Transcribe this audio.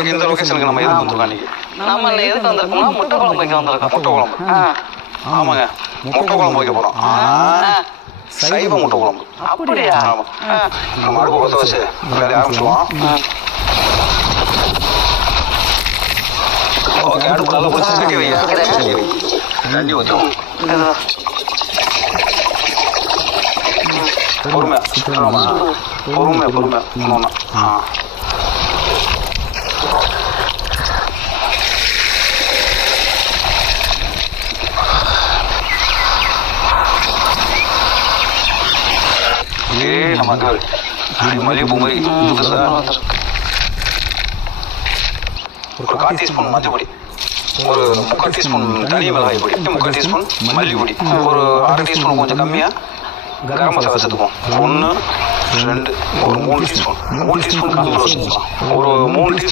இந்த லொகேஷனுக்கு நம்ம எதுக்கு வந்திருக்கோம் அன்னைக்கு? நம்ம எதுக்கு வந்திருக்கோம்னா முட்டை குழம்பு வைக்க வந்திருக்கோம். முட்டை குழம்பு. ஆமாங்க, முட்டை குழம்பு வைக்க போறோம். சைவ முட்டை குழம்பு. அப்படியா? ஆமா. நம்ம அடுப்பு பற்ற வச்சு வேலையை ஆரம்பிச்சுடுவோம். ஓகே, அடுப்பு நல்லா பிடிச்சி கட்டி வைங்க. தண்ணி ஊற்றுவோம். பொறுமையா சுற்றலாமா? பொறுமையா ஒன்று. நம்ம மல்லிகைப்பூ மாதிரி ஒரு 1/4 டீஸ்பூன் மஞ்சள் பொடி, ஒரு 3/4 டீஸ்பூன் தனி மிளகாய் பொடி, 3/4 டீஸ்பூன் மல்லி பொடி, ஒரு 1/2 டீஸ்பூன் கொஞ்சம் கம்மியாக கரம் மசாலா வச்சுருக்கோம். 1 2 ஒரு 3 டீஸ்பூன் கான்ஃப்ளவர் வச்சுருக்கோம். ஒரு 3 டீஸ்பூன்